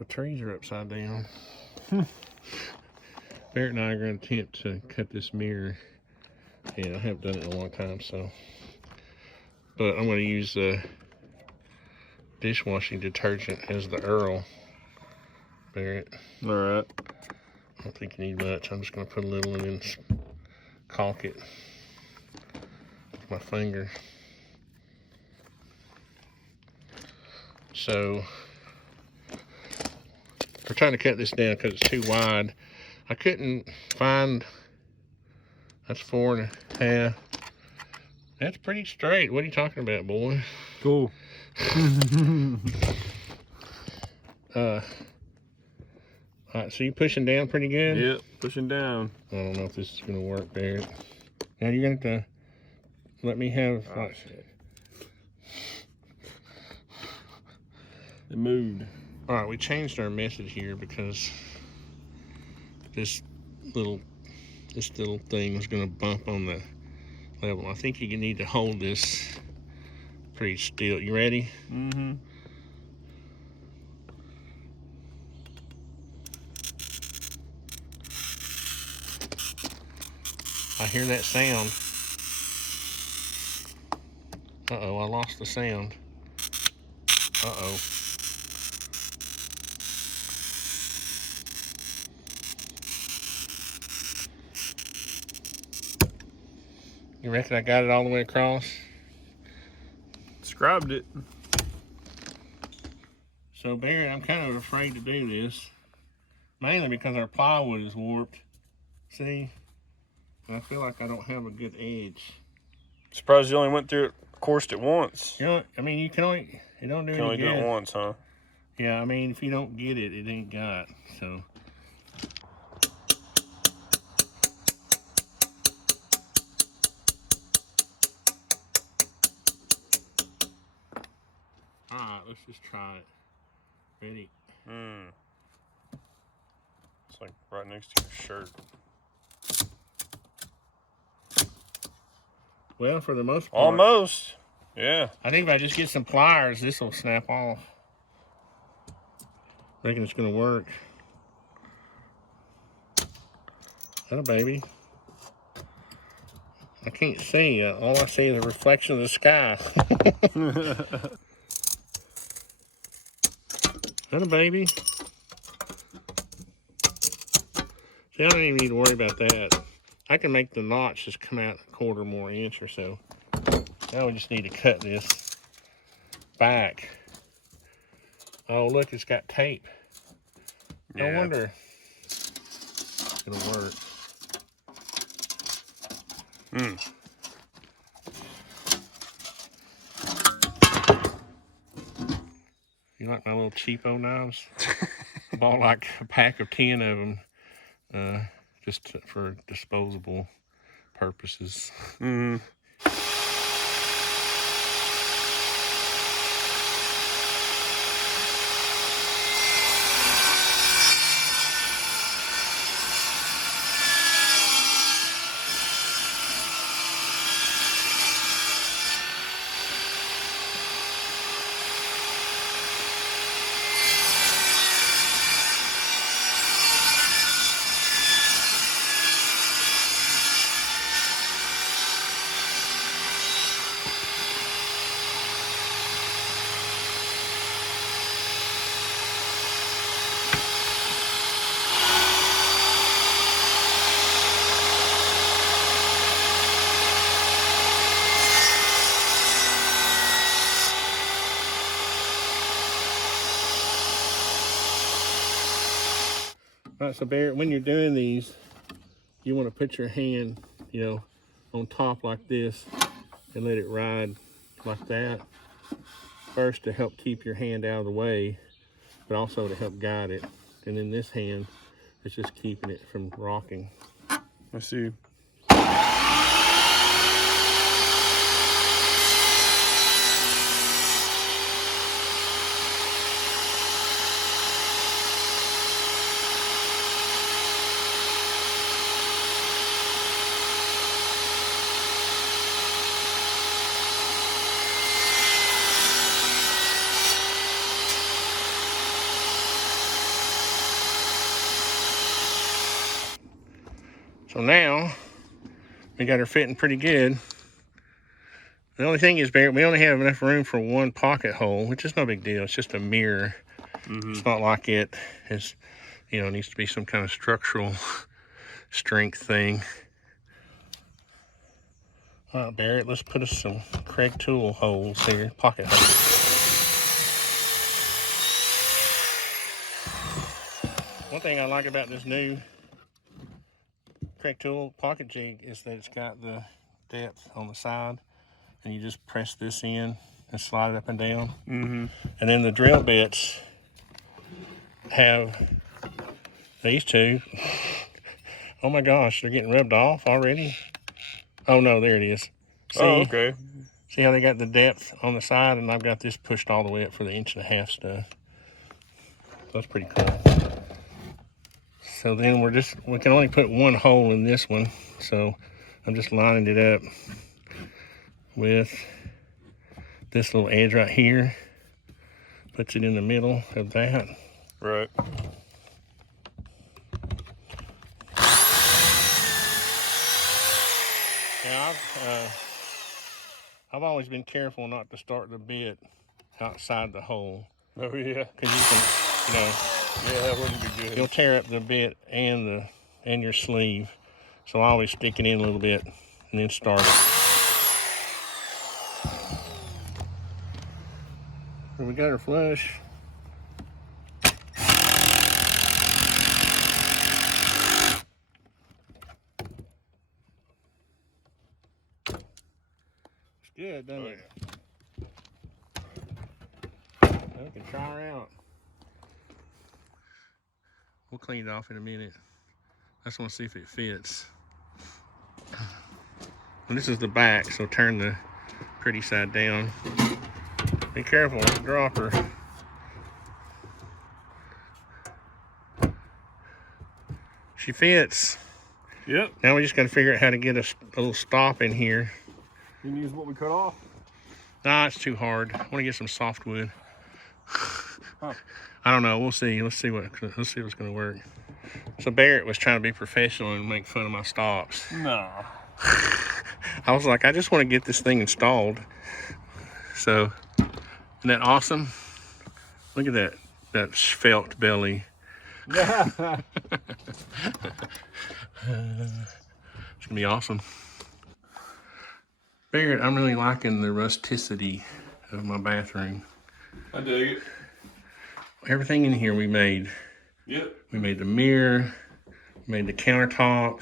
The trees are upside down. Barrett and I are going to attempt to cut this mirror. Yeah, I haven't done it in a long time, so. But I'm going to use dishwashing detergent as the Earl. Barrett. All right. I don't think you need much. I'm just going to put a little and then caulk it with my finger. So we're trying to cut this down because it's too wide. I couldn't find, that's 4.5. That's pretty straight. What are you talking about, boy? Cool. All right, so you pushing down pretty good? Yep, pushing down. I don't know if this is gonna work, Barrett. Now you're gonna have to let me have like. Shit. It moved. All right, we changed our method here because this little thing was gonna bump on the level. I think you need to hold this pretty still. You ready? Mm-hmm. I hear that sound. Uh-oh, I lost the sound. Uh-oh. You reckon I got it all the way across? Scribed it. So, Barry, I'm kind of afraid to do this. Mainly because our plywood is warped. See? And I feel like I don't have a good edge. Surprised you only went through it, coursed it once. You know, I mean, you can only, it don't do You can only any do good. it once, huh? Yeah, I mean, if you don't get it, it ain't got, so. All right, let's just try it. Ready? It's like right next to your shirt. Well, for the most part. Almost. Yeah. I think if I just get some pliers, this will snap off. Reckon it's gonna work. Oh, baby. I can't see. All I see is a reflection of the sky. Hello, baby. See, I don't even need to worry about that. I can make the notch just come out a quarter more inch or so. Now we just need to cut this back. Oh, look, it's got tape. Yeah. No wonder it'll work. You like my little cheapo knives? I bought like a pack of 10 of them just for disposable purposes. All right, so Barrett, when you're doing these, you want to put your hand, you know, on top like this and let it ride like that. First to help keep your hand out of the way, but also to help guide it. And then this hand is just keeping it from rocking. I see. So now we got her fitting pretty good. The only thing is, Barrett, we only have enough room for one pocket hole, which is no big deal. It's just a mirror. It's not like it is, you know, needs to be some kind of structural strength thing. All right, Barrett, let's put us some Kreg tool holes here, pocket holes. One thing I like about this new Kreg tool pocket jig is that it's got the depth on the side, and you just press this in and slide it up and down. And then the drill bits have these two. Oh my gosh, they're getting rubbed off already. Oh no, there it is. See, Oh, okay. See how they got the depth on the side, and I've got this pushed all the way up for the 1.5 inch stuff. That's pretty cool. So then we can only put one hole in this one. So I'm just lining it up with this little edge right here. Puts it in the middle of that. Right. Now I've always been careful not to start the bit outside the hole. Oh yeah. Because you can, you know, Yeah, that wouldn't be good. you'll tear up the bit and your sleeve. So I always stick it in a little bit and then start it. So we got her flush. It's good, doesn't it? We can try her out. We'll clean it off in a minute. I just want to see if it fits. And this is the back, so turn the pretty side down. Be careful, drop her. She fits. Yep. Now we just got to figure out how to get a little stop in here. You can use what we cut off. Nah, it's too hard. I want to get some softwood. Huh. I don't know. We'll see. Let's see what's going to work. So Barrett was trying to be professional and make fun of my stops. No. I was like, I just want to get this thing installed. So, isn't that awesome? Look at that felt belly. It's gonna be awesome. Barrett, I'm really liking the rusticity of my bathroom. I dig it. Everything in here we made. Yep. We made the mirror, we made the countertop,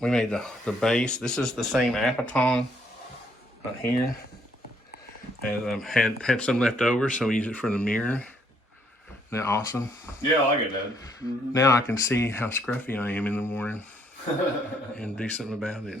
we made the base. This is the same Apitong right here. And had some left over, so we use it for the mirror. Isn't that awesome? Yeah, I like it, Dad. Now I can see how scruffy I am in the morning and do something about it.